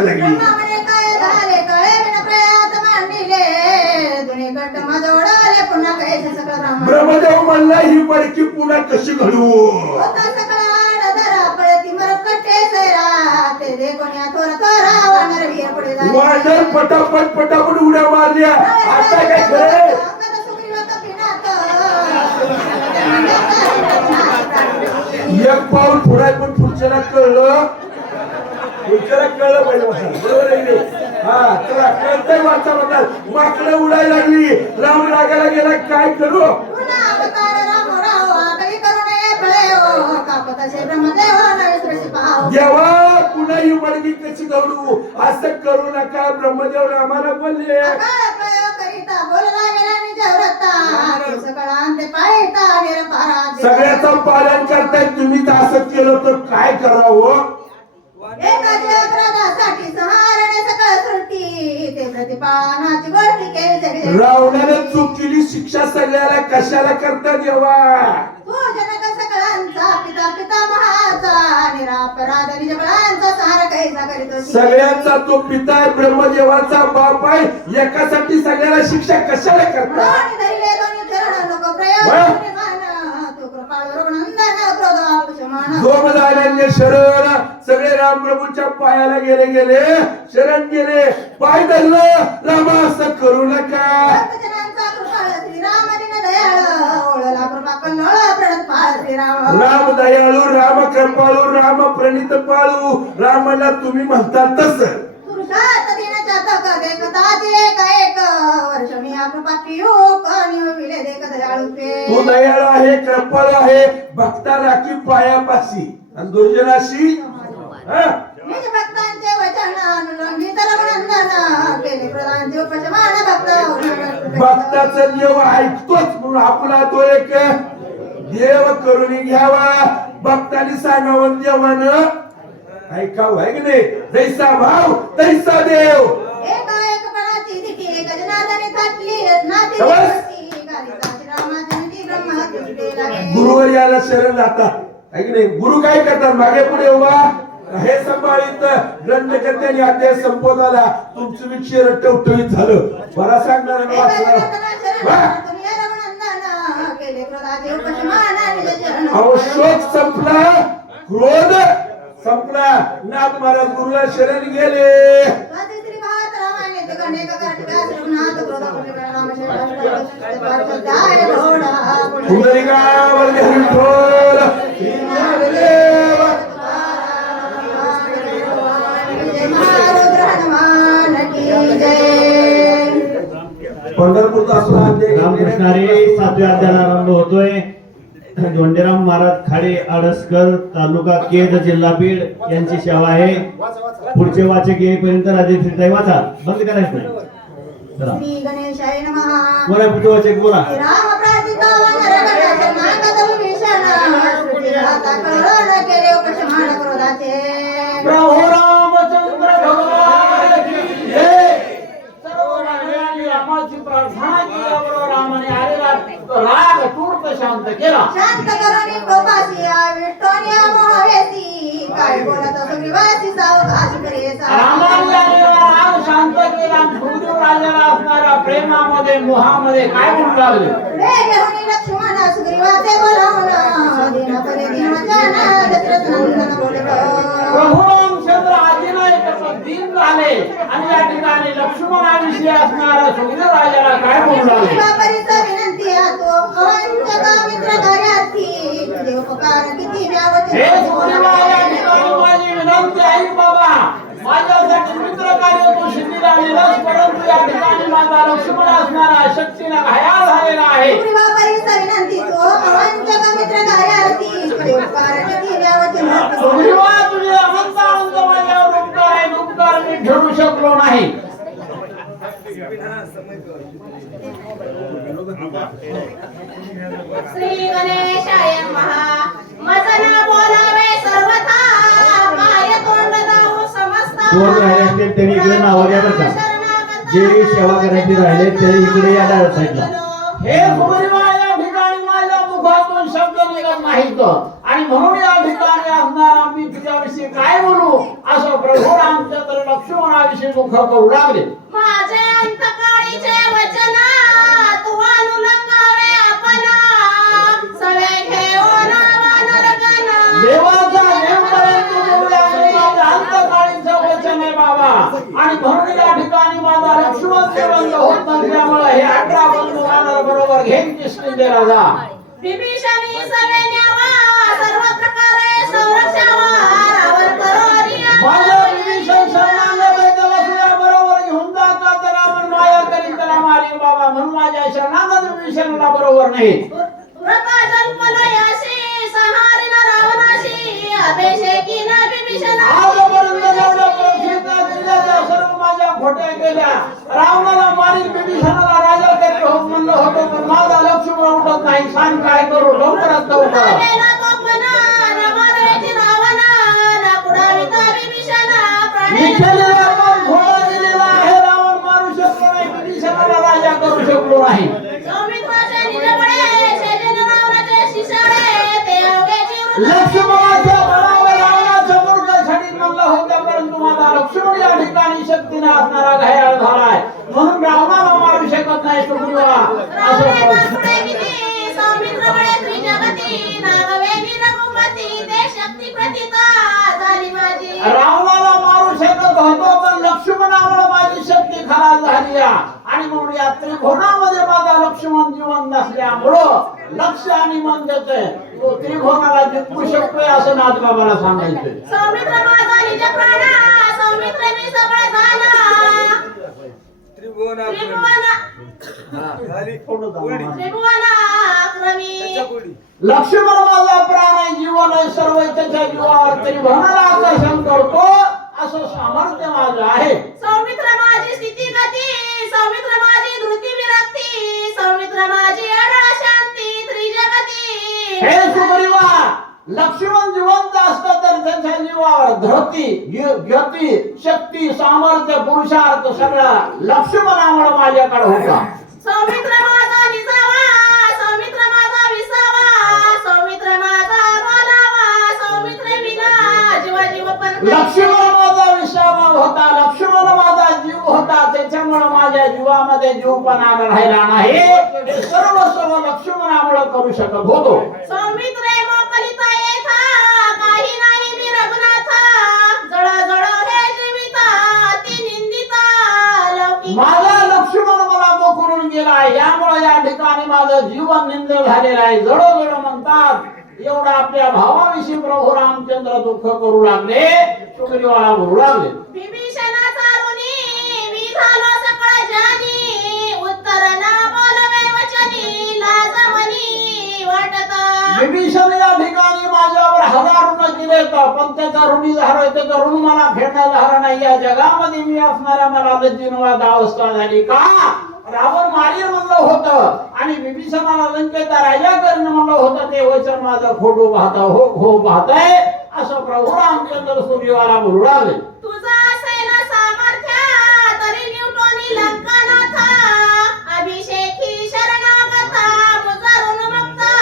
वाटायला लागली. काय झाले कळे बिन प्रयात मांडिले दुने कट मजोडले पुन्हा काय सगळं राम ब्रह्मदेव म्हणला ही बडकी पुन्हा कशी घडवू. होता सगळा धरा पळती मरत कट्टे सैरा ते दे कोण्या थोर थोरा वानर वीर पुढे झाले वानर पटापट पटापट उड्या मारल्या. आता काय खरं एक पाऊल पुढे पण पुढच्याला कळलं पाहिजे बरोबर आहे. हा चला कळतंय वाचा म्हणतात. माकडं उडायला लागली. राम रागाला गेला काय करू. देवा पुन्हा ही बडगी कशी घडवू. असं करू नका. ब्रह्मदेव रामाला बोलले सगळ्याचं पालन करताय तुम्ही. असं केलं तर काय करावं. रावणाने चूक केली. शिक्षा सगळ्याला कशाला करता देवा. सगळ्यांचा तो पिता आहे. ब्रह्मदेवाचा बाप आहे. एकासाठी सगळ्याला शिक्षा कशाला करता. जोम झाल्याने शरण सगळे रामप्रभूच्या पायाला गेले शरण गेले. पाय धरलं रामा असं करू नका. राम दयाळू राम कृपाळू राम प्रणित पाळू. रामाला तुम्ही म्हणता तसं तू दयाळू आहे कृपाळू आहे. भक्ता राखी पायापाशी आणि दुर्जनाशी भक्तांचे वचन भक्ताचं देव ऐकतोच म्हणून आपला तो एक देव करून घ्यावा. भक्तांनी सांगावं देवानं ऐकावं आहे की नाही. जैसा भाव तैसा देव. गुरुवर याला शरण जातात आहे की नाही. गुरु काय करतात मागे पुढे उभा हे संभाळीत ग्रंथकर्त्यांनी अध्याय संपवला. तुमचं विचार टवटवीत झालं. बरा सांगणार अहो शोक संपला क्रोध संपला. नाथ महाराज गुरुला शरण गेले. पंढरपूरचा रामकृष्णारी 7व्या अध्यायाला आरंभ होतोय. धोंडेराम महाराज खाडे आडसकर तालुका केज जिल्हा बीड यांची सेवा आहे. पुढचे वाचक येईपर्यंत राजे श्रीताई वाचा. बंद करायचं नाही. श्री गणेशाय नमः. बोला पुढचे वाचक बोला. राम प्राचिता वनरगणाचे नागद विभीषण श्रुती राहता कळण केले उपशमन क्रोधाचे. प्रभू रामचंद्र भगवान की जय. सर्व राजांनी रामाची प्रार्थना केल्यावर रामाने आलेला राग तूर्त शांत केला. शांत करुणी कोपासी विष्णोनी मोहवेसी काय बोलत सुग्रीवासी सावकाश करेसा. रामाने राग शांत केला. सुग्रीव राजाला असणाऱ्या प्रेमामध्ये मोहामध्ये काय म्हणू लागले. घेऊन लक्ष्मण सुग्रीवाचे बोलावून दिन परी दिन वचन दशरथ नंदन बोलत. प्रभू रामचंद्र आदिनायक दिन झाले आणि या ठिकाणी लक्ष्मणाविषयी असणाऱ्या सुग्रीव राजाला काय म्हणू लागले. विनंती तो अवंचका मित्र कार्यार्थी तुझे उपकार किती व्यावती. हे सुग्रीवा या ठिकाणी माझी विनंती आहे बाबा. माझ्यासाठी मित्र कार्य तू शिथिल आणलेलास परंतु या ठिकाणी माझा लक्ष्मण असणारा शक्तीने घायाळ झालेला आहे. विनंती तो अवंचका मित्र कार्यार्थी तुझे उपकार किती व्यावती. सुग्रीवा तुझे अनंत अनंत माझ्यावर उपकार आहे. उपकार मी ठेवू शकलो नाही. श्री गणेशाय नमः. मजन बोलावे सर्वथा काय तोंड जाऊ समस्त. कोण राहिले त्यांनी इकडे नाव द्या बरं का. जे सेवा करायची राहिले ते इकडे या डाव्या साईडला. हे सुग्रीवा या ठिकाणी माझ्या मुखातून शब्द निघत नाहीत आणि म्हणून या ठिकाणी असणारा मी तुझ्याविषयी काय बोलू असं प्रभू रामचंद्र लक्ष्मण दुःख करू लागले. माझे अंतकाळीचे वचन तू अनुलंगावे आपणा सवे घेऊन वानरगण. देवाचा नेम करून तुम्ही आणि माझ्या अंतकाळीचं वचन आहे बाबा. आणि म्हणून या ठिकाणी माझा लक्ष्मण सेवंत होत नसल्यामुळे हे 18 बंधू वानर बरोबर घेऊन किष्किंधे राजा. विभीषणी सवे न्यावा सर्व प्रकारे संरक्षावा रावण करोनिया. माझ्या विभीषण शरणागत आहे त्याला तुझ्या बरोबर घेऊन जाता तर रावण माया करीन त्याला मारील बाबा. म्हणून माझ्या शरणागत विभीषणाला बरोबर नाही. व्रता जन्मलयाशी संहारिण रावणाशी अभिषेकीन विभीषण. आजपर्यंत जेवढ्या परीक्षेच्या दिल्या सर्व माझ्या खोट्या केल्या. रावणाला मारील विभीषणाला राजा करी होत म्हणलं होतं पण माझा लक्ष्मण उठत नाही. सांग काय करू लवकरात लवकर. रामेला कोपना न मारवेची रावण न कुडाविता विभीषण प्राणेला. विठ्ठलाला पण घोडा दिलेला आहे. रावण मारू शकलो नाही विभीषणाला राजा करू शकलो नाही. सौमित्राचे निजबळे शेजन रावणाचे शिशाळे ते अवघेची वृद्ध. लक्ष्मणाच्या बळावर रावणाचं मुर्ग छडीत म्हणलं होतं परंतु माझा लक्ष्मण या ठिकाणी शक्तीने असणारा घायाळ झालाय. म्हणून रावणाला मारू शकत नाही सुग्रीवा. असं रावणे म्हणतो. मारपुडे किती सौमित्र बळे त्रिजगती नागवेवी रघुपती ते शक्ती प्रतीता झाली माझी. रावणाला मारू शकत होतो पण लक्ष्मणामुळे माझी शक्ती खराब झाली आणि म्हणून या त्रिभुवनामध्ये माझा लक्ष्मण जीवन नसल्यामुळं लक्ष आणि मन देतोय तो त्रिभुवनाला जिंकू शकतोय असं नाथबाबाला सांगायचंय. सौमित्र माझा निज प्राणा सौमित्र मी सबळ झाला. त्रिभुवन त्रिभुवनाक्रमी. लक्ष्मण माझा प्राण आहे जीवन आहे सर्व त्याच्या जीवावर त्रिभुवनाला आकर्षण करतो असं सामर्थ्य माझं आहे. सौमित्र माझी स्थिती गती सौमित्र माझी धृती विरक्ती सौमित्र माझी अडळ शांती त्रिजगती. हे सुग्रीवा लक्ष्मण जिवंत असतं तर त्याच्या जीवावर धृती गती शक्ती सामर्थ्य पुरुषार्थ सगळा लक्ष्मणामुळे माझ्याकडे होता. सौमित्र माझा निसावा सौमित्र माझा विसावा सौमित्र माझा बोलावा सौमित्र विना जीव पण. लक्ष्मण माझा विसावा होता. लक्ष्मण माझा जीव होता. त्याच्यामुळे माझ्या जीवामध्ये जीवपणा राहिला नाही. हे सर्व लक्ष्मणामुळे करू शकत होतो. सौमित्रे मोकलिता येथा काही नाही मी रघुनाथा जळ जळ हे जीविता ती निंदिता लौकिक. माझा लक्ष्मण मला मोकरून गेला यामुळे या ठिकाणी माझं जीवन निंद झालेलं आहे. जडोजड म्हणतात एवढा आपल्या भावाविषयी प्रभू रामचंद्र दुःख करू लागले. सुग्रीवाला बोलू लागले. विभीषणाचा ऋणी मी झालो सकळ जानी उत्तर ना बोलवे वचनी लाज मनी वाटत. विभीषण या ठिकाणी माझ्यावर 1000 ऋण केले पण त्याचा ऋणी झालोय. त्याचा ऋण मला फेडण्यात झाला नाही. या जगामध्ये मी असणाऱ्या मला लज्जिनवाद अवस्था झाली का. रावण मारील म्हणलं होतं आणि विभीषणाला लंकेचा राजा करणं म्हणलं होतं ते वचन माझं खोटं पाहता हो पाहताय असं प्रभू रामचंद्र सुग्रीवाला बोलू लागले. तुझा असेल सामर्थ्य तरी निवटोनी लंकानाथा अभिषेकी शरणागता मुजरून मुक्ता.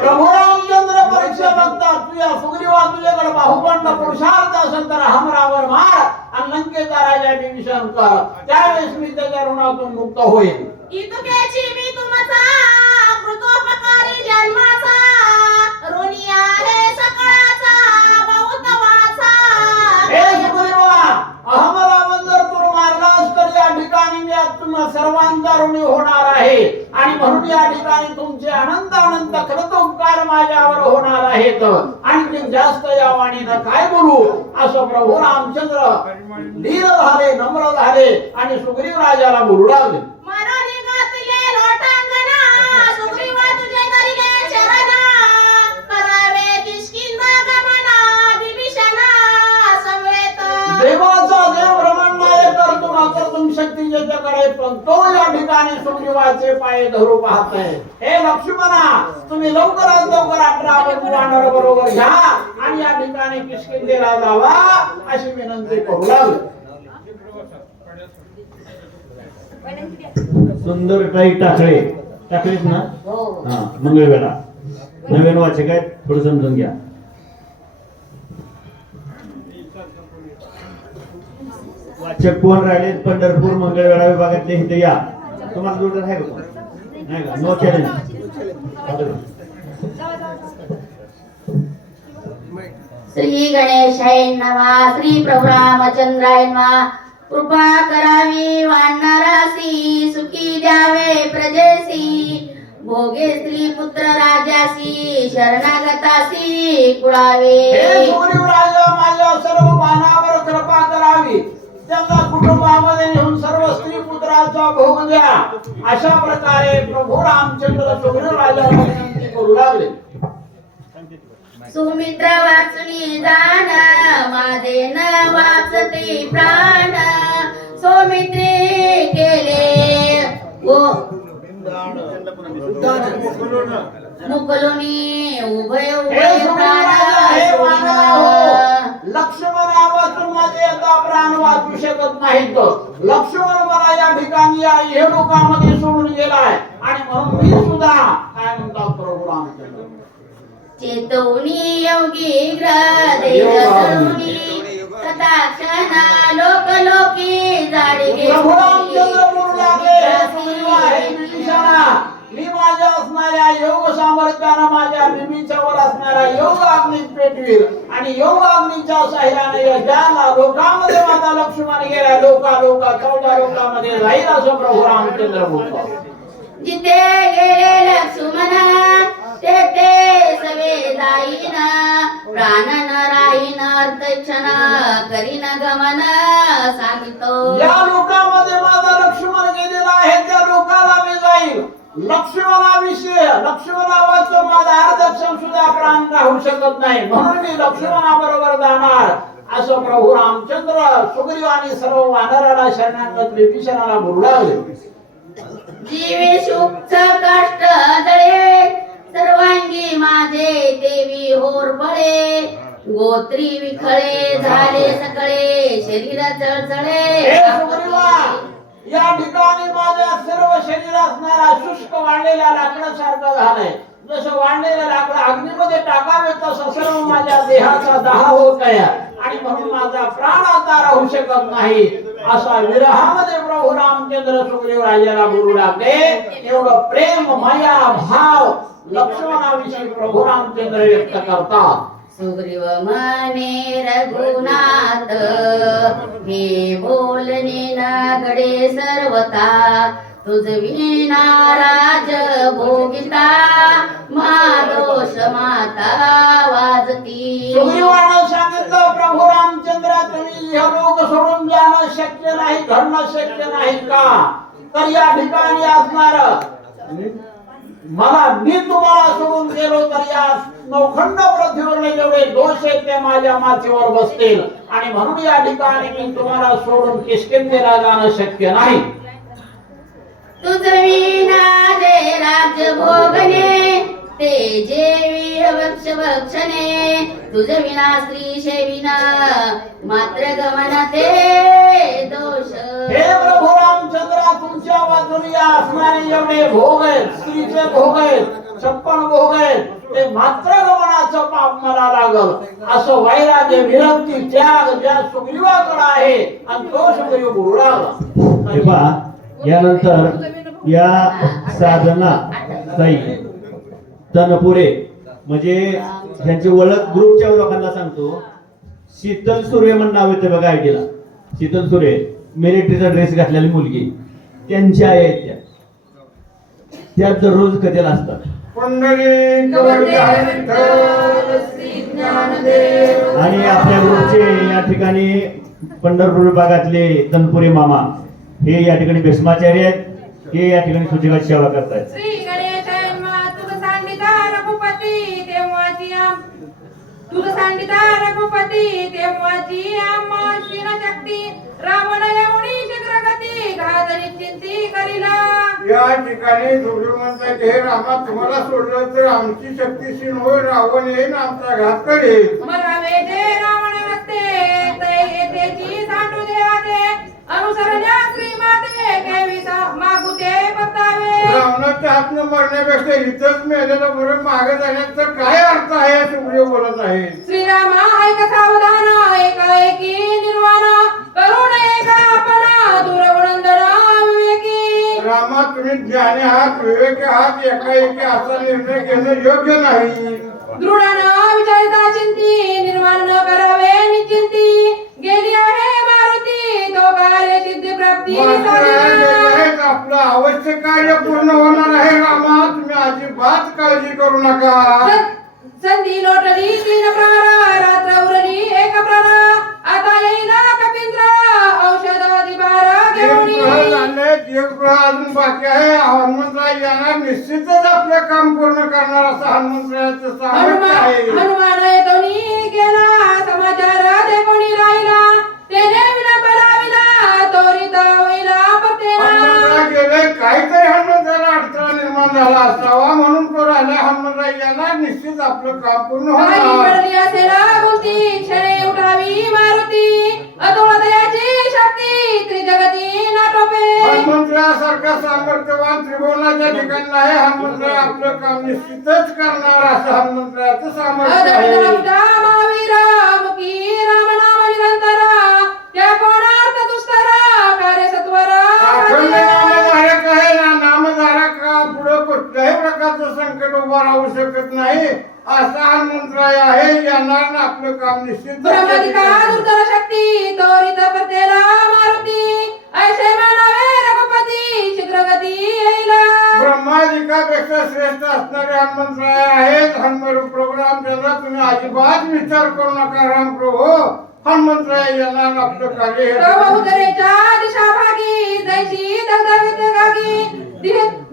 प्रभू रामचंद्र परीक्षा बघतात तुझ्या सुग्रीवा तुझ्याकडे बाहुबंड पुरुषार्थ असेल तर हम रावण मार आणि लंकेचा राजा विभीषण कर. त्यावेळेस मी त्याच्या ऋणातून मुक्त होईल. इतुकेची मी तुमचा कृतोपकारी जन्माचा ऋणी आहे सकळाचा बहुत वाचा. हे सुग्रीवा अहम रावण जर तू मारलास तर या ठिकाणी मी तुम्हा सर्वांचा ऋणी होणार आहे आणि म्हणून या ठिकाणी तुमचे अनंत अनंत कृतोपकार माझ्यावर होणार आहेत. आणखी जास्त या वाणीनं काय बोलू असं प्रभू रामचंद्र लीन झाले नम्र झाले आणि सुग्रीव राजाला बोलू लागले. मनाने घातले लोटांगणा सुग्रीवा तुझे धरिले चरण करावे किष्किंधा गमना विभीषणा समवेत. देवाचा देव ब्रह्मांडाय करतो मात्र तुम शक्ती ज्याच्याकडे पण तो या ठिकाणी सुग्रीवाचे पाय धरू पाहताय. हे लक्ष्मणा तुम्ही लवकरात लवकर 18 वानर बरोबर घ्या आणि या ठिकाणी किष्किंधेला जावा अशी विनंती करू लागले. सुंदर काही टाकलेत ना. हा मंगळवेढा नवीन वाचक आहेत थोडं समजून घ्या. वाचक कोण राहिले पंढरपूर मंगळवेढा विभागातले इथे या. तुम्हाला जोडर आहे का? नाही का? No challenge. श्री गणेशाय नमः. श्री प्रभू रामचंद्राय नमः. कृपा करावी वानरासी, सुखी द्यावे प्रजेसी, भोगे स्त्री पुत्र राजासी, शरणागतासी कुळावे. हे सुग्रीवराजा माझ्या सर्व मानावर कृपा करावी, त्यांना कुटुंबामध्ये नेऊन सर्व स्त्री पुत्राचा भोग द्या. अशा प्रकारे प्रभू रामचंद्र सुग्रीवराजाला विनंती करू लागले. सुमित्र वाचुनी जाण, माझे न वाचते प्राण, सौमित्री केले मुकलोनी उभय हे उभय सुग्रीवराजा, हे मानव हो. प्राण. लक्ष्मणा वाचून माझे आता प्राण वाचू शकत नाहीत. लक्ष्मण मला या ठिकाणी या लोकांमध्ये सोडून गेलाय आणि म्हणून मी सुद्धा काय म्हणतात प्रभू रामचंद्र चेतवणी योगी ग्रदेवनी कटाक्षणा लोक लोकी जाडी प्रभू रामचंद्र बोलू लागले, हे सुग्रीवा, हे विभीषणा, मी माझ्या असणाऱ्या योग सामर्थ्यानं माझ्या बिंबीच्यावर असणारा योग अग्नीत पेटवील आणि योग अग्नीच्या साह्याने ज्या लोकांमध्ये माझा लक्ष्मण गेला, लोका 14 लोकांमध्ये जाईल असं प्रभू रामचंद्र बोलतो. जिथे गेले लक्ष्मण तेथे सवे जाईन, प्राण न राहीन अर्थक्षण करीन गमन सांगितो. ज्या लोकांमध्ये माझा लक्ष्मण गेलेला आहे त्या लोकांना मी जाईल. लक्ष्मणावाचं माझा अर्धक्षण सुद्धा प्राण राहू शकत नाही, म्हणून मी लक्ष्मणाबरोबर जाणार असं प्रभू रामचंद्र सुग्रीव आणि सर्व वानराला शरणागत विभीषणाला बोलू लागले. जीवे सुख कष्ट जळे, सर्वांगी माझे देवी होर बळे, गोत्री विखळे झाले सकळे, शरीर चळचळे. हे सुग्रीवा, या ठिकाणी माझ्या सर्व शरीर असणारा शुष्क वाढलेल्या लाकडासारखं झालंय. जसं वाढलेलं लाकड अग्नीमध्ये टाकावे तसं सर्व माझ्या देहाचा दाह होत आहे आणि म्हणून माझा प्राण आता राहू शकत नाही. असा विरहामध्ये प्रभू रामचंद्र सुग्रीव राजाला बोलू लागले. एवढं प्रेम माया भाव लक्ष्मणाविषयी प्रभू रामचंद्र व्यक्त करतात. सुग्रीव म्हणे रघुनाथ, हे बोलणे ना घडे सर्वता, तुझ विना राज भोगिता, दोष माता वाजती. सुग्रीवानं सांगितलं, प्रभू रामचंद्र तुम्ही हे लोक सोडून जाणं शक्य नाही, घडणं शक्य नाही का? तर या ठिकाणी असणार मी तुम्हाला सोडून गेलो तर या नौखंड पृथ्वीवरले जेवढे दोष आहेत ते माझ्या माथेवर बसतील आणि म्हणून या ठिकाणी मी तुम्हाला सोडून किष्किंधेला जाणं शक्य नाही. तुझ विना जे राज भोगणे, ते जेवी वक्ष भक्षणे, तुझ विना स्त्री शेविना मात्र गमन ते दोष. हे प्रभू रामचंद्र, तुमच्या बाजूने या असणारे एवढे भोग आहेत, स्त्रीचे भोग आहेत, 56 भोग आहेत, ते मात्र गमनाचं पाप मला लागल असं वैराग्य विरक्ती त्याग ज्या सुग्रीवाकडे आहे आणि तो सुग्रीव बोलू लागला. हे पहा, यानंतर या साधना ताई तनपुरे म्हणजे त्यांची ओळख ग्रुपच्या लोकांना सांगतो. शीतल सुर्वे म्हणून नाव येते बघा आयडीला. शीतल सुर्वे मिलिटरीचा ड्रेस घातलेली मुलगी, त्यांच्या आई आहेत त्या दररोज कथेला असतात. आणि आपल्या ग्रुपचे या ठिकाणी पंढरपूर विभागातले तनपुरे मामा हे या ठिकाणी भीष्माचार्य आहेत. हे या ठिकाणी सुजीवाची सेवा करतायत. श्री गणेशाय नमः. तुझ सांडिता रघुपती तेव्हाची आम्हा शिरशक्ती, रावण एवढी शीघ्रगती घातली चिंती करीला. या ठिकाणी सुग्रीव म्हणतात, हे रामा तुम्हाला सोडलं तर आमची शक्तीशील होईल, रावण येईल आमचा घात करेल. मला वेजे रावण वस्ते तेची सांडू दे आदे, अनुसरण्या श्रीमाते केवी मागू ते बतावे. रावणाच्या हातनं मरण्यापेक्षा इथंच मेलेलं बरं, मागे जाण्यात तर काय अर्थ आहे सुग्रीव बोलत आहे. श्रीरामा ऐक सावधान, एका एकी निर्वाण करुण एका तुम्ही ज्ञानी आहात विवेकी आहात एकाएकी असा निर्णय घेणं योग्य नाही. दृढ न विचारिता चिंती निर्माण न करावे निश्चिंती गेली आहे मारुती तो कार्य सिद्धी प्राप्ती साधिना. आपलं आवश्यक कार्य पूर्ण होणार आहे रामा, तुम्ही अजिबात काळजी करू नका. संधी लोटली 3 प्रहर रात्र उरली 1 प्रहर आता येईल कपिंद्र औषध दिबार घेऊन एक प्रहर अजून बाकी आहे. हनुमंतराय येणार निश्चितच आपलं काम पूर्ण करणार असं हनुमंतरायाचं सामर्थ्य आहे. हनुमान येतोनी गेला समाचार ते कोणी राहिला तेने विलंब लाविला त्वरित होईला पतेना. हनुमंतराय गेले काहीतरी हनुमंतराला अडथळा निर्माण झाला असावा म्हणून तो राहिला. हनुमंतराय येणार निश्चित आपलं काम पूर्ण काही होणार. पडली असेल गुंती क्षणे उठावी मारुती अतुळ दयाची शक्ती त्रिजगती नाटोपे. हनुमंतरायासारखा सामर्थ्यवान त्रिभुवनाच्या ठिकाणी नाही. हनुमंतराय आपलं काम निश्चितच करणार असं हनुमंतरायाचं सामर्थ्य आहे. महावीर मुखी राम नाम निरंतर त्या कोणार्थ दुस्तर कार्य सत्वर अखंड नामधारक आहे ना. नामधारक पुढे कुठल्याही प्रकारचं संकट उभं राहू शकत नाही असा हनुमंतराय आहे. येणार ना आपलं काम निश्चित ब्रह्मदिका दुर्धर शक्ती त्वरित पतेला मारुती ऐसे मानवे रघुपती शीघ्र गती येईल. ब्रह्मादिकापेक्षा श्रेष्ठ असणारे हनुमंतराय आहेत. हनुमान प्रोग्राम त्याला तुम्ही अजिबात विचार करू नका. राम प्रभू हनुमंतराय येणार आपलं कार्य प्रभुदरेच्या दिशा भागी जैशी दगदगगी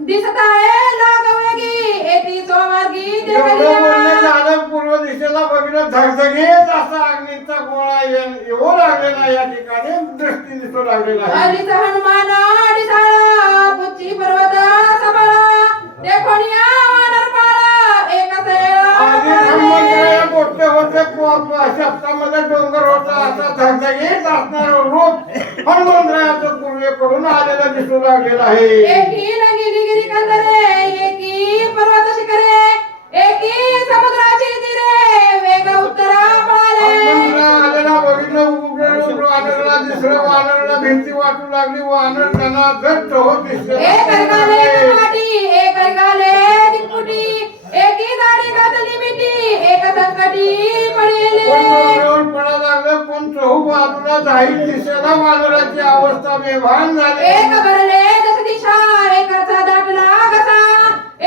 दिसत आहे लागवेगी येती सोमार्गी ते झालं. पूर्व दिशेला बघितलं धगधगीत असा अग्नीचा गोळा येऊ लागलेला या ठिकाणी दृष्टी दिसू लागलेला आहे. आलीच हनुमान दिसाळा पुच्ची पर्वत सबळा ते कोणिया वानरपाळा एक आधी हनुमंतराय मोठे होते शब्दामध्ये डोंगर होता असा धगधगीत असणारं रूप हनुमंतरायाचं पूर्वेकडून आलेलं दिसू लागलेलं आहे. एकी नंगिरी कंदरे एकी पर्वत शिखरे एकी समुद्राची तीरे वेग उत्तरा पळाले. हनुमंतराय आलेला बघितलं उघडं वानरला दिसलं. वानरला भीती वाटू लागली. वानर त्यांना घट्ट होत दिसले. एक अर्गाले कपाटी एक अर्गाले दिपुटी एकी दाढी घातली मिठी एक संकटी पडेले. कोण डोंगरावर पडा लागलं. कोण चहू बाजूला जाईल दिशेला वानराची अवस्था बेभान झाली. एक भरले दश दिशा एकाचा दाटला कसा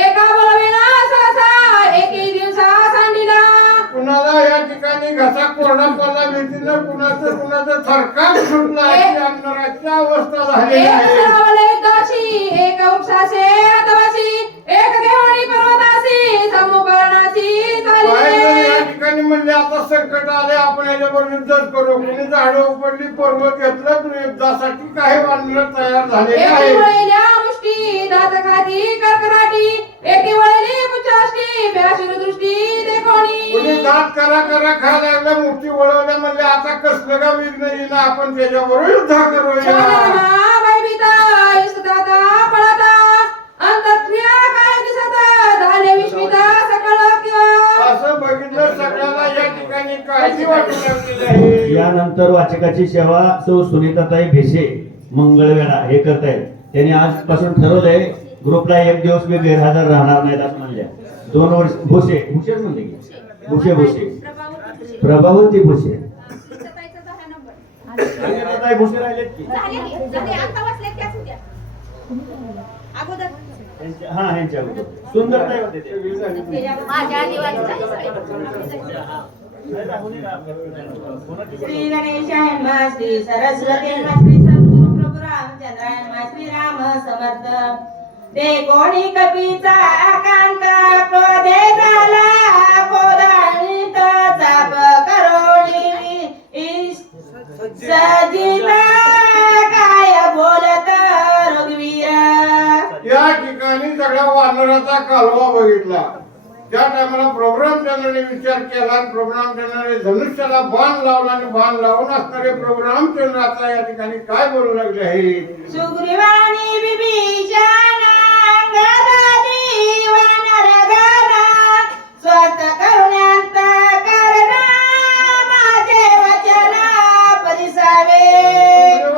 एका बोलविला सहसा एकी दिवसा सांडिला. कुणाला या ठिकाणी घसा कोरडा पडला भीतीनं. कुणाचं थरकाप सुटला अशी अंतराची अवस्था झालेली एक आहे. सरावले दोषी एक उपसासे आदवासी एक घेवणी पर्वतासी समुपर्णासी चालले. या ठिकाणी म्हणजे आता संकट आले आपण याच्यावर युद्धच करू. कोणी झाडं उपडली पर्वत घेतलं तर युद्धासाठी काही वानर तयार झालेले एकी आहेत. वळल्या मुष्टी दात खाती कर्कराटी एकी वळली पुच्छाष्टी व्यासुर दृष्टी ते कोणी कोणी. दात करा खायला लागला. मुठी वळवल्या म्हणजे आता कसलं का विघ्न येईना आपण त्याच्याबरोबर युद्ध करूया. शोधना भयभीता इसदाता पळता अंतर्क्रिया काय दिसत झाले विस्मिता सकळ किंवा. असं बघितलं सगळ्याला या ठिकाणी काळजी वाटू लागलेली आहे. यानंतर वाचकाची सेवा सौ सुनीताताई भेसे मंगळवेढा हे करतायत. त्यांनी आजपासून ठरवलंय ग्रुपला 1 दिवस मी गैरहजर राहणार नाहीत असं म्हणल्या. 2 वर्ष भोसे म्हणले की भोसे प्रभावती भोसे सुनीताताई भोसे राहिलेत की हा यांच्या अगोदर सुंदरताई होते ते. श्री गणेशाय नमः श्री सरस्वती नमः श्री सद्गुरु प्रभु रामचंद्राय नमः श्री राम समर्थ. ते कोणी कपीचा कांता क्रोधे झाला कोदाळीत चाप करोळी सजिता काय बोलत रघुवीर. या ठिकाणी सगळ्या वानराचा कालवा बघितला. त्या टायमाला प्रोग्राम चॅनलने विचार केला. प्रोग्राम चॅनलने धनुष्याला बाण लावला आणि बाण लावून असणारे प्रोग्राम चॅनलचा या ठिकाणी काय बोलू लागले आहे. सुग्रीवाणी विभीषण गदादी वानर गदा स्वत करुण्यांत करणा माझे वचन परिसावे.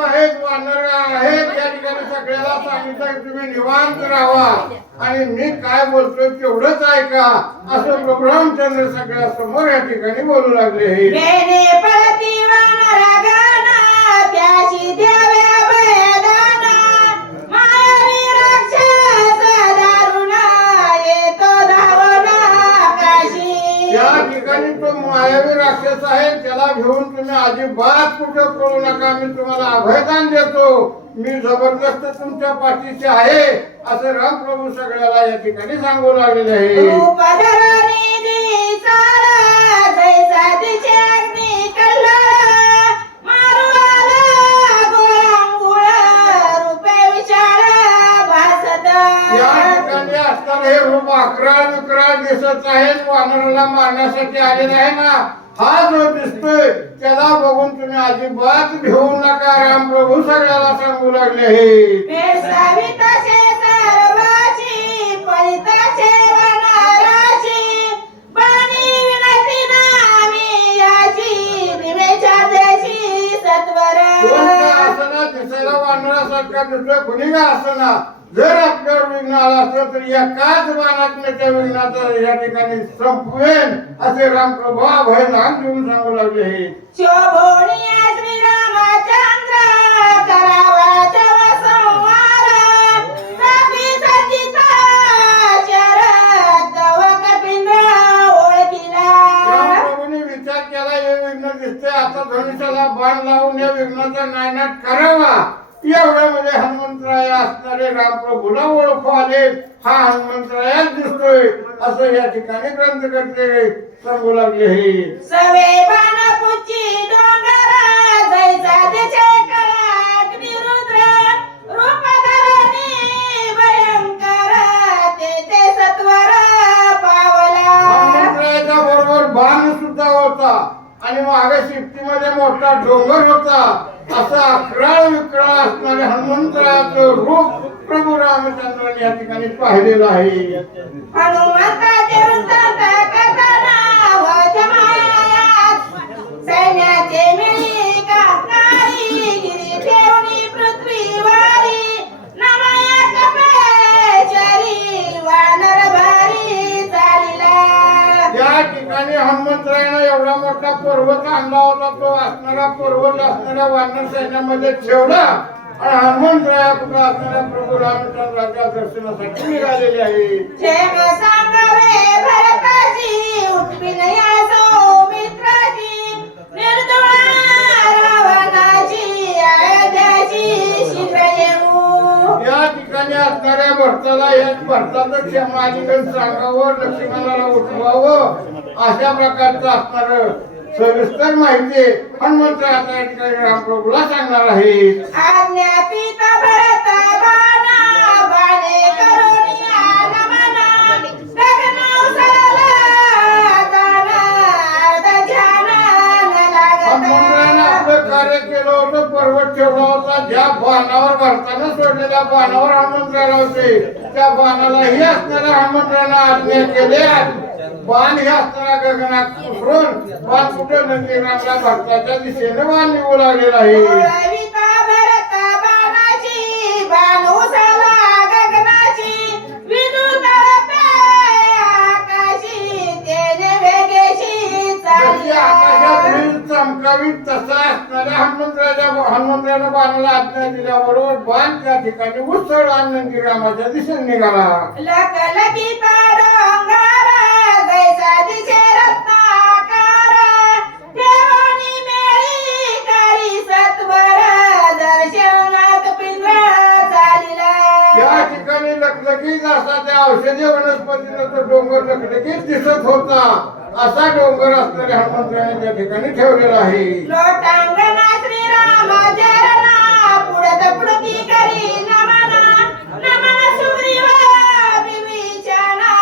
आहेत वानर आहेत या ठिकाणी सगळ्याला तिथं तुम्ही निवांत राहा आणि मी काय बोलतोय तेवढंच ऐका असं प्रभू रामचंद्र सगळ्या समोर या ठिकाणी बोलू लागले. बेने पळती वानरा गाना त्याची द्याव्या बलिदाना मायावी राक्षस दारुणा येतो धावना आकाशी. त्या ठिकाणी तो मायावी राक्षस आहे त्याला घेऊन तुम्ही अजिबात कुठं करू नका. मी तुम्हाला अभयदान देतो. मी जबरदस्त तुमच्या पाठीशी आहे असं रामप्रभू सगळ्याला या ठिकाणी सांगू लागलेले आहे. रूप धरणी दिसाला जैसा तिचे अग्नी कल्लाळ मारू आला गोळांगुळ रूपे विशाळ भासत. या ठिकाणी असताना हे रूप अकराळ विकराळ दिसत आहे. वानराला मारण्यासाठी आलेला आहे ना. हा जो दिसतोय त्याला बघून तुम्ही अजिबात भिवू नका. रामप्रभू सगळ्याला सांगू लागले आहे. वेसाविताचे सर्वाची पळिताचे वनराची बाणी विनती नामी याची भीमेच्या देशी सत्वर. कोण का असना दिसायला वानरासारखा दुसरं कुणी का असना जर आपल्यावर विघ्न आला असलं तर एकाच बाणातनं त्या विघ्नाचा या ठिकाणी संपवेन असे रामप्रभू अभयदान देऊन सांगू लागले. शोभोनिया श्रीरामचंद्र करावा तव संहार कपी सचिता शरद तव कपिंद्र ओळखिला. रामप्रभूने विचार केला हे विघ्न दिसते आता धनुष्याला बाण लावून या विघ्नाचा नायनाट करावा. एवढ्यामध्ये हनुमंतराय असणारे रामप्रभूला ओळखू आले. हा हनुमंतरायाच दिसतोय असं या ठिकाणी ग्रंथकर्ते सांगू लागले आहे. सवे बाणपुची डोंगरा जैसा तिचे कलाग्निरुद्र रूप धरणी भयंकर ते सत्वर पावला. हनुमंतरायाच्या बरोबर बाण सुद्धा होता आणि मागे शिफ्टीमध्ये मोठा डोंगर होता. असा अकराळ विकराळ असणारे हनुमंतरायाचं रूप प्रभू रामचंद्राने या ठिकाणी पाहिलेलं आहे. हनुमंताचे वृत्तांत कथना वचमायात सैन्याचे मिळी काकारी गिरी ठेवणी पृथ्वीवारी नमया कपेश्वरी वानर भारी चालिला. त्या ठिकाणी हनुमंतरायानं एवढा मोठा पर्वत आणला होता. तो असणारा पर्वत असणाऱ्या वानर सैन्यामध्ये ठेवला आणि हनुमंतराया कुठं असणाऱ्या प्रभू रामचंद्राच्या दर्शनासाठी निघालेले आहे. क्षेम सांगावे भरताची उठविन या सौमित्राची निर्दोळा रावणाची अयोध्याची शीघ्र येऊ. या ठिकाणी असणाऱ्या भरताला एक भरताचं क्षेमालिंगन सांगावं लक्ष्मणाला उठवावं अशा प्रकारचं असणार सविस्तर माहिती हनुमंतराया या ठिकाणी रामप्रभूला सांगणार आहे. आज्ञापित भरत बाणा बाणे करुणिया नमना गगनौ सरला जाना अर्ध ध्यानान हनुमंतरायानं लागता. आपलं कार्य केलं होतं. पर्वत ठेवला होता. ज्या बाणावर भरतानं सोडलेल्या बाणावर हनुमंतराया होते त्या बाणालाही असणाऱ्या हनुमंतरायानं आज्ञा केल्या. बाण हे असताना गगनात उतरून बाण कुठं नंदीरामला भरताच्या दिशेने बाण निघू लागलेला आहे. ओळविता भरत बाणाची बाण उसळला गगनाची विद्युत तळपे आकाशी तेने वेगेशी जशी चालला. आकाशात वीज चमकावी तसा असणाऱ्या हनुमंतरायानं बाणाला आज्ञा दिल्याबरोबर बाण त्या ठिकाणी उसळला आणि नंदीरामाच्या दिशेने निघाला. लखलखिता डोंगर जैसा दिसे रत्नाकार ठेवणी मेळी करी सत्वर दर्शनात पिंजरा चालिला. या ठिकाणी लखलखीत असा त्या औषधी वनस्पतीनं तो डोंगर लखलखीत दिसत होता. असा डोंगर असणाऱ्या हनुमंतरायाने त्या ठिकाणी ठेवलेला आहे. लोटांगणा श्रीराम चरणा पुढत पुढती करी नमना नमन सुग्रीव विभीषणा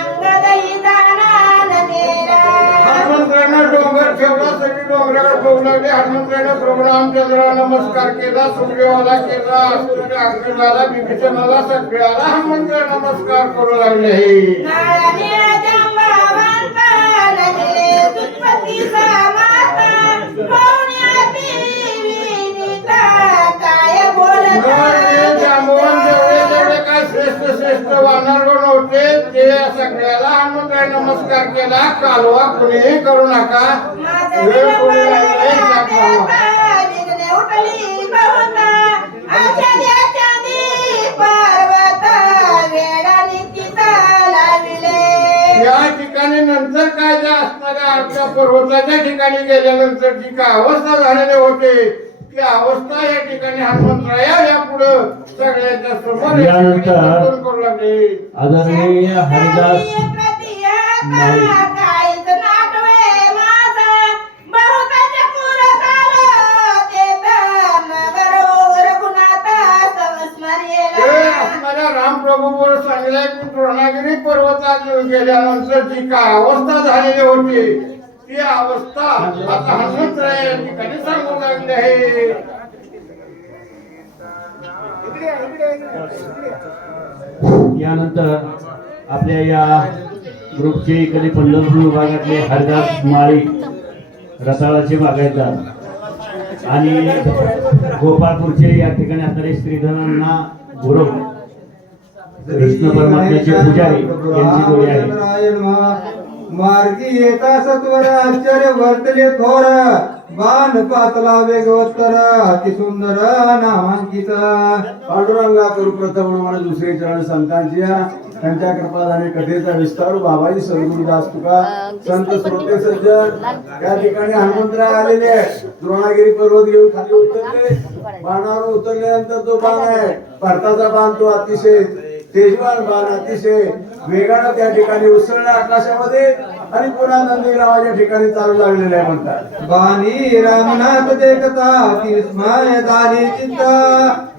अंगदही दाना नमेरा. हनुमंतरायानं डोंगर ठेवला. सगळी डोंगराकडे बघू लागले. हनुमंतरायानं प्रभू रामचंद्राला नमस्कार केला. सुग्रीवाला केला. अंगदाला विभीषणाला सगळ्याला हनुमंतराय नमस्कार करू लागले. नारायण जंबावंत नमिले तुत्पत्ती समाता पौण्याती विनीता काय बोलता. जांबवंत सगळ्याला हनुमंतराय नमस्कार केला. कालवा कुणीही करू नका. माझं वेळ कोणी विलंब लागले वेळा दाखवा. देता, विघ्ने उठली बहुता. आषाढ्याच्या दीप पर्वत, वेडाने तिचा लाविले. या ठिकाणी नंतर काय जे असणाऱ्या आपल्या पर्वताच्या ठिकाणी गेल्यानंतर जी काय अवस्था झालेली होती ती अवस्था या ठिकाणी हनुमंतराया या पुढं सगळ्यांच्या समोर या ठिकाणी यानंतर वर्णन करू लागले. आदरणीय हरिदास माळी. काहीच नाटवे माझा, बहुताच्या पुरत आलं ते तर नगर रघुनाथ संस्मरेला. हे असणाऱ्या रामप्रभूवर सांगितलंय की द्रोणागिरी पर्वतात गेल्यानंतर जी काय अवस्था झालेली होती ती अवस्था आता हनुमंतराय या ठिकाणी सांगू लागली आहे. यानंतर आपल्या या ग्रुपचे इकडे पंढरपूर विभागातले हरिदास माळी रताळाचे बागायतदार आणि गोपाळपूरचे या ठिकाणी असणारे श्रीधरांना गुरव कृष्ण परमात्म्याचे पुजारी यांची जोडी आहे. नारायण मार्गी येता सत्वर आश्चर्य वर्तले थोर बाण पातला वेगवत्तर अति सुंदर नामांकित पांडुरंगा करू प्रथम मला दुसरे चरण संतांची त्यांच्या कृपादाने कथेचा विस्तार बाबाजी सद्गुरुदास तुका संत श्रोते सज्जन या ठिकाणी हनुमंतराय आलेले आहे. द्रोणागिरी पर्वत घेऊन खाली उतरले. बाणावर उतरल्यानंतर तो बाण आहे भारताचा बाण तो अतिशय तेजवान बाण अतिशय वेगानं त्या ठिकाणी उसळला आकाशामध्ये आणि पुन्हा नंदीग्रामाच्या ठिकाणी चालू लागलेले आहे म्हणतात. बाणी रामनाथ देखता विस्मय झाले चित्त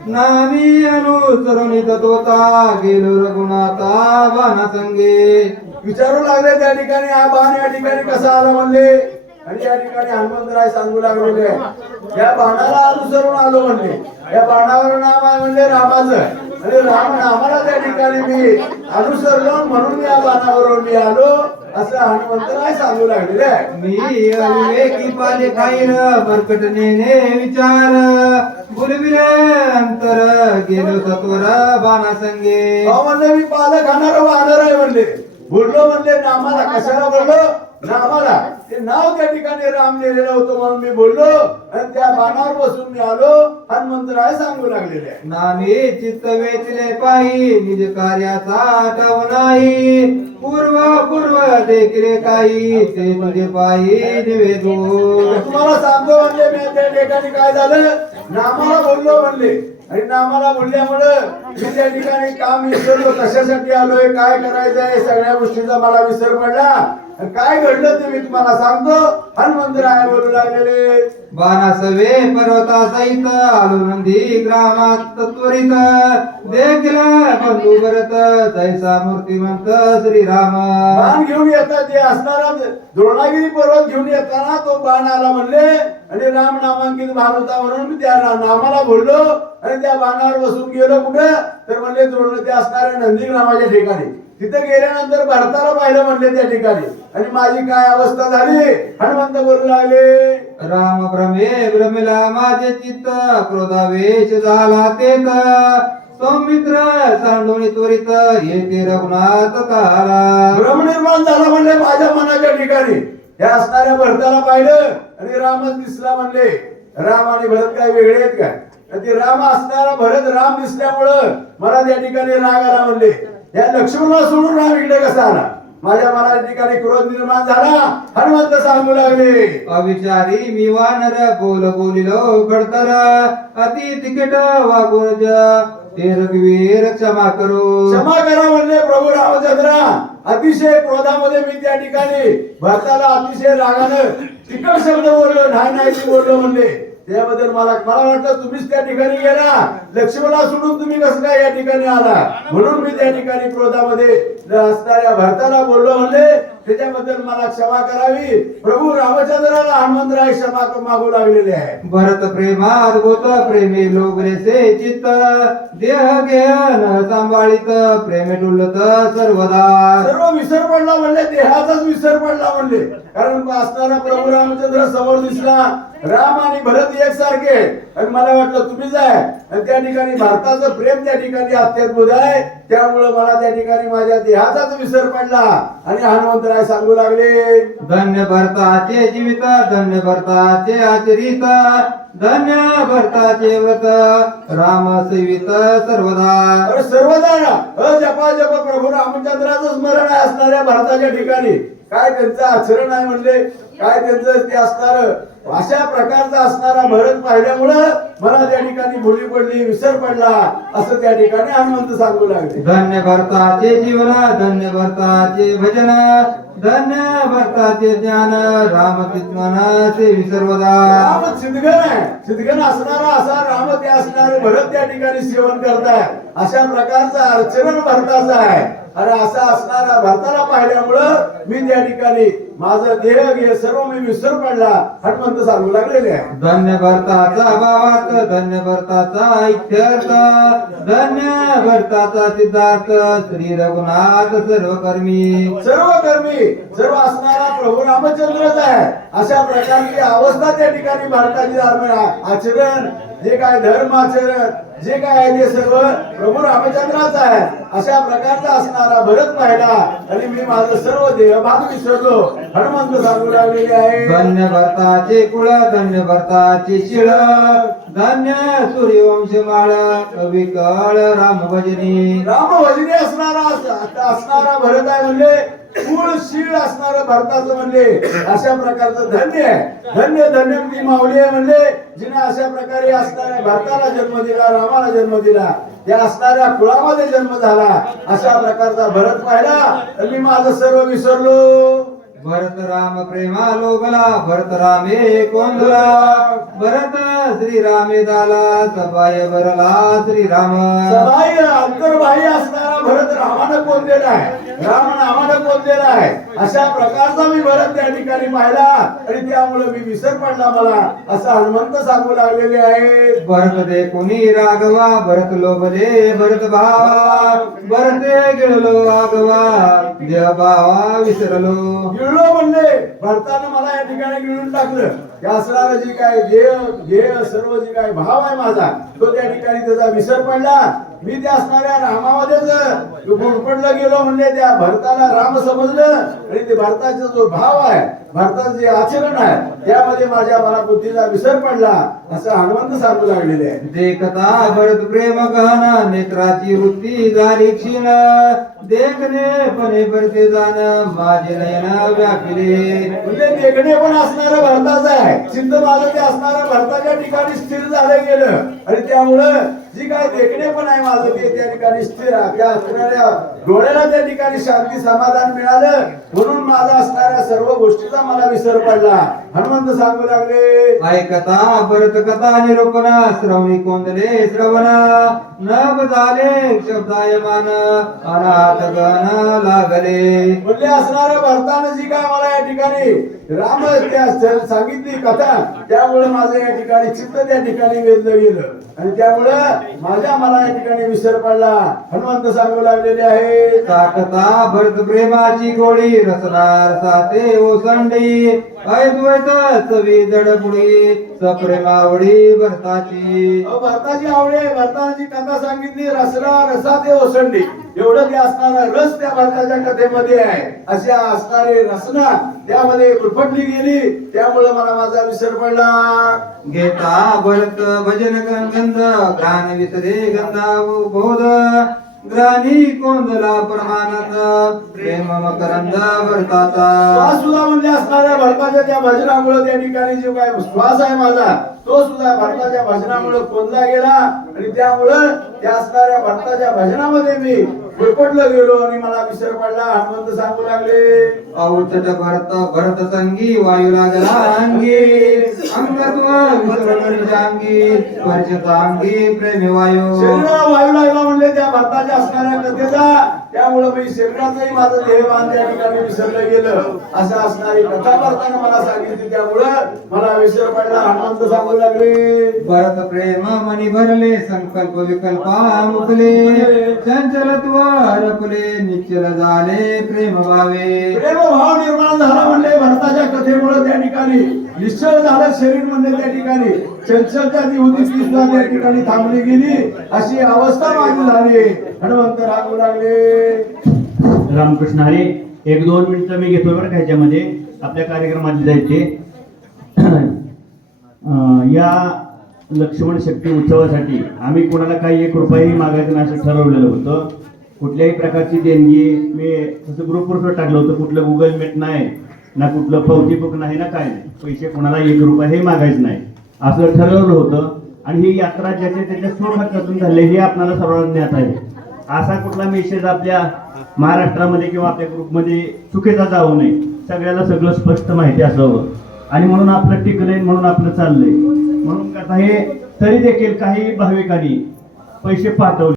नामी अनुसरुणी तत्वता गेलो रघुनाथा बाणा संगे. विचारू लागले त्या ठिकाणी हा बाण या ठिकाणी कसा आला म्हणले आणि या ठिकाणी हनुमंतराय सांगू लागलेले आहे या बाणाला अनुसरून आलो म्हणले. या बाणावर नाव आहे म्हणले रामाचं आणि राम नामाला त्या ठिकाणी मी अनुसरलो म्हणून या बाणावरून मी आलो असं हनुमंतराय सांगू लागलेले आहे. मी अविवेकी पाले खाईर बरकट नेने विचार बुलविले अंतर गेलो सत्वर बाणा संगे. म्हणले मी पालक खाणार वानर आहे म्हणले. बोललो म्हणले नामाला कशाला बोललो नामाला ते नाव त्या ठिकाणी राम लिहिलेलं होतं म्हणून मी बोललो आणि त्या बाणावर बसून मी आलो हनुमंतराय सांगू लागलेले आहे. नामे चित्त वेचले पायी निज कार्याचा आठव नाही पूर्व देखले काही ते तुझे पायी निवेदो. तुम्हाला सांगतो म्हणले मी त्या ठिकाणी काय झालं नामाला बोललो म्हणले आणि नामाला बोलल्यामुळं मी त्या ठिकाणी काम विसरलो. कशासाठी आलोय काय करायचंय सगळ्या गोष्टीचा मला विसर पडला. काय घडलं ते मी तुम्हाला सांगतो. हनुमंतराय बोलू लागलेले बाणासवे पर्वता सहित आलो नंदी ग्रामात त्वरित देखला बंधू भरत जैसा मूर्तिमंत श्रीराम. बाण घेऊन येतात ते असणारा द्रोणागिरी पर्वत घेऊन येताना तो बाण आला म्हणले आणि राम नामांकित बाण होता म्हणून मी त्या नामाला बोललो आणि त्या बाणावर बसून गेलो कुठं तर म्हणले द्रोण ते असणाऱ्या नंदीग्रामाच्या ठिकाणी. तिथे गेल्यानंतर भारताला पाहिलं म्हणले त्या ठिकाणी आणि माझी काय अवस्था झाली हनुमंत बोलू लागले. राम भ्रमे भ्रमिला माझे चित्त क्रोधावेश झाला तेत सौमित्र सांडोनी त्वरित येते रघुनाथ काला. भ्रम निर्माण झाला म्हणले माझ्या मनाच्या ठिकाणी. या असणाऱ्या भरताला पाहिलं आणि रामच दिसला म्हणले. राम आणि भरत काय वेगळे आहेत काय ते राम असणारा भरत राम दिसल्यामुळं मला त्या ठिकाणी राग आला म्हणले. या लक्ष्मणाला सोडून राम इकडे कसा आला माझ्या मनाच्या ठिकाणी क्रोध निर्माण झाला. हनुमंत सांगू लागले अविचारी मी वानर बोलिलो खडतर अति तिकट वागुरज ते रघुवीर क्षमा करो. क्षमा करा म्हणले प्रभू रामचंद्र. अतिशय क्रोधामध्ये मी त्या ठिकाणी भरताला अतिशय रागानं तिकट शब्द बोललो नाही बोललो म्हणले. त्याबद्दल मला वाटतं तुम्हीच त्या ठिकाणी गेला लक्ष्मणाला सोडून तुम्ही कसं काय या ठिकाणी आला म्हणून मी त्या ठिकाणी क्रोधामध्ये असणाऱ्या भरताला बोललो म्हणले. त्याच्याबद्दल मला क्षमा करावी. प्रभू रामचंद्राला हनुमंतराय क्षमा मागू लागलेले आहे. भरत प्रेमाद्भुत प्रेमी लोगरेसे चित्त देह घेन सांभाळित प्रेमे डुलत सर्वदा. सर्व विसर पडला म्हणले देहाचाच विसर पडला म्हणले. कारण असणारा प्रभू रामचंद्र समोर दिसला. राम आणि भरत एकसारखे आणि मला वाटलं तुम्हीच आहे आणि त्या ठिकाणी भारताचं प्रेम त्या ठिकाणी अत्याद्भुत आहे. त्यामुळं मला त्या ठिकाणी माझ्या देहाचाच विसर पडला आणि हनुमंतराय सांगू लागले, धन्य भरताचे जीवित, धन्य भरताचे आचरित, धन्य भरताचे व्रत, राम सेवित सर्वदा. अरे सर्वदा ना जपा जप प्रभू रामचंद्राचं स्मरण आहे असणाऱ्या भारताच्या ठिकाणी. काय त्यांचं आचरण आहे म्हणले, काय त्यांचं ते असणार अशा प्रकारचा असणारा भरत पाहिल्यामुळं मला त्या ठिकाणी भुली पडली, विसर पडला असं त्या ठिकाणी हनुमंत सांगू लागले. धन्य भरताचे जीवन, धन्य भरताचे भजन, धन्य भरताचे ज्ञान, राम चित्मन सेवी सर्वदा. राम चितगण आहे, चितगण असणारा असा राम ते असणारे भरत त्या ठिकाणी सेवन करताय. अशा प्रकारचा आचरण भरताचं आहे. अरे असा असणारा भरताला पाहिल्यामुळं मी त्या ठिकाणी माझं देह घे सर्व मी विसर पडला हनुमंत सांगू लागलेले आहे. धन्य भरताचा भावार्थ, धन्य भरताचा इत्यर्थ, धन्य भरताचा सिद्धार्थ, श्री रघुनाथ सर्व कर्मी. सर्व असणारा प्रभू रामचंद्रच आहे. अशा प्रकारची अवस्था त्या ठिकाणी भारताची आचरण, जे काय धर्म आचरण, जे काय आहे ते सर्व प्रभू रामचंद्राचा आहे. अशा प्रकारचा असणारा भरत पाहिला आणि मी माझं सर्व देहभाग विसरलो हनुमंत सांगू लागलेले आहे. धन्य भरताचे कुळ, धन्य भरताचे शिळ, धन्य सूर्यवंश माळ, कवी कळ राम भजनी. राम भजनी असणारा भरत आहे म्हणले, कुळ शीळ असणारं भारताचं म्हणले. अशा प्रकारचं धन्य आहे. धन्य धन्य ती माऊली आहे म्हणले, जिने अशा प्रकारे असणाऱ्या भारताला जन्म दिला, रामाला जन्म दिला, त्या असणाऱ्या कुळामध्ये जन्म झाला. अशा प्रकारचा भरत पाहिला तर मी माझं सर्व विसरलो. भरत राम प्रेमा लोगला, भरत रामे कोंदला, भरत श्रीरामे दाला, सबाय भरला श्रीराम. सबाई अंतर्बाह्य असणारा भरत रामानं कोंदलेला आहे, राम नामानं कोंदलेला आहे. अशा प्रकारचा मी भरत त्या ठिकाणी पाहिला आणि त्यामुळे मी विसर पडला मला असं हनुमंत सांगू लागलेले आहे. भरत दे कुणी राघवा, भरत लोभले भरत भावा, भरते गिळलो आगवा, देह भावा विसरलो. गिळलो म्हणले, भरतानं मला या ठिकाणी गिळून टाकलं. या असणारं जे काय देह सर्व जे काय भाव आहे माझा तो त्या ठिकाणी त्याचा विसर पडला. मी त्या असणाऱ्या रामामध्येच गुरफटला गेलो म्हणले. त्या भरताला राम समजलं आणि ते भरताचा जो भाव आहे, भरताचं जे आचरण आहे त्यामध्ये माझ्या मला बुद्धीचा विसर पडला असं हनुमंत सांगू लागलेले आहे. देखता भरत प्रेम गहन, नेत्राची वृत्ती झाली क्षीण, देखणे पणे भरते जाण, माझे नयन व्यापिले. म्हणजे देखणे पण असणारं भरताचं आहे, चित्त माझं ते असणारं भरताच्या ठिकाणी स्थिर झालं गेलं आणि त्यामुळं जी काय देखणे पण आहे माझं ते त्या ठिकाणी स्थिर आहे. त्या असणाऱ्या डोळ्याला त्या ठिकाणी शांती समाधान मिळालं म्हणून माझा असणाऱ्या सर्व गोष्टीचा मला विसर पडला हनुमंत सांगू लागले. ऐकता भरत कथा निरूपण, श्रवणी कोंदले श्रवण, नभ झाले शब्दायमान, अनाथ गण लागले. म्हणले असणाऱ्या भरतानं जी काय मला या ठिकाणी राम सांगितली कथा त्यामुळे माझं या ठिकाणी चित्त त्या ठिकाणी वेधलं गेलं आणि त्यामुळं मला या ठिकाणी विसर पडला हनुमंत सांगू लागलेले आहे. साकता भरत प्रेमाची गोळी, रसनार साते ओसंडी, अद्वैत चवी जडपुडी, सप्रेमावडी भरताची. भरताची आवडे, भरताची जी कथा सांगितली रसना रसा ते ओसंडी, एवढं ते असणारा रस त्या भरताच्या कथेमध्ये आहे. अशा असणारे रसना त्यामध्ये गुरफटली गेली त्यामुळे मला माझा विसर पडला. घेता भरत भजन गंध, ग्राण विसरे गंधा बोध, ग्राणी कोंदला प्रमाणात, प्रेम मकरंद भरताचा. श्वास सुद्धा म्हणजे असणाऱ्या भरताच्या त्या भजनामुळे त्या ठिकाणी जो काय श्वास आहे माझा तो सुद्धा भरताच्या भजनामुळे कोंदला गेला आणि त्यामुळं त्या असणाऱ्या भरताच्या भजनामध्ये मी गुरफटलो गेलो आणि मला विसर पडला हनुमंत सांगू लागले. अवचट भरत भरत संगी, वायू लागला अंगी, अंगत्व विसरून जांगी, स्पर्शतांगी प्रेमी वायू. शरीराला वायू लागला म्हणले त्या भरताच्या असणाऱ्या कथेचा, त्यामुळे मी शरीराचंही माझं देहभान त्या ठिकाणी विसरलं गेलं असं असणारी कथा भरताना मला सांगितली त्यामुळं मला विसर पडला हनुमंत सांगू लागले. भरत प्रेम मनी भरले, संकल्प विकल्पा मुकले, चंचलत्व रपले, निश्चल झाले प्रेम भावे. प्रेम भाव निर्माण झाला म्हणले भरताच्या कथेमुळे त्या ठिकाणी निश्चळ झालं शरीर म्हणले त्या ठिकाणी चंचलता ती होती ती सुद्धा त्या ठिकाणी थांबली गेली अशी अवस्था माझी झाली. हनुमंत रागू लागले. रामकृष्ण हरी. 1-2 मिनिटं मी घेतो बरं का ह्याच्यामध्ये आपल्या कार्यक्रमात जायचे. या लक्ष्मण शक्ती उत्सवासाठी आम्ही कोणाला काही 1 रुपयाही मागायचं नाही असं ठरवलेलं होतं. कुठल्याही प्रकारची देणगी मी तसं ग्रुपवर टाकलं होतं. कुठलं गुगल मीट नाही ना कुठलं पावती बुक नाही ना काय नाही. पैसे कोणाला 1 रुपया हे मागायचं नाही असं ठरवलं होतं. आणि ही यात्रा ज्याच्या त्याच्या स्वखर्चातून झाली हे आपल्याला सर्वांना ज्ञात आहे. असा कुठला मेसेज आपल्या महाराष्ट्रामध्ये किंवा आपल्या ग्रुपमध्ये चुकीचा जाऊ नये. सगळ्याला सगळं स्पष्ट माहिती असावं आणि म्हणून आपलं टिकलंय म्हणून आपलं चाललंय. म्हणून आता हे तरी देखील काही भाविकांनी पैसे पाठवले.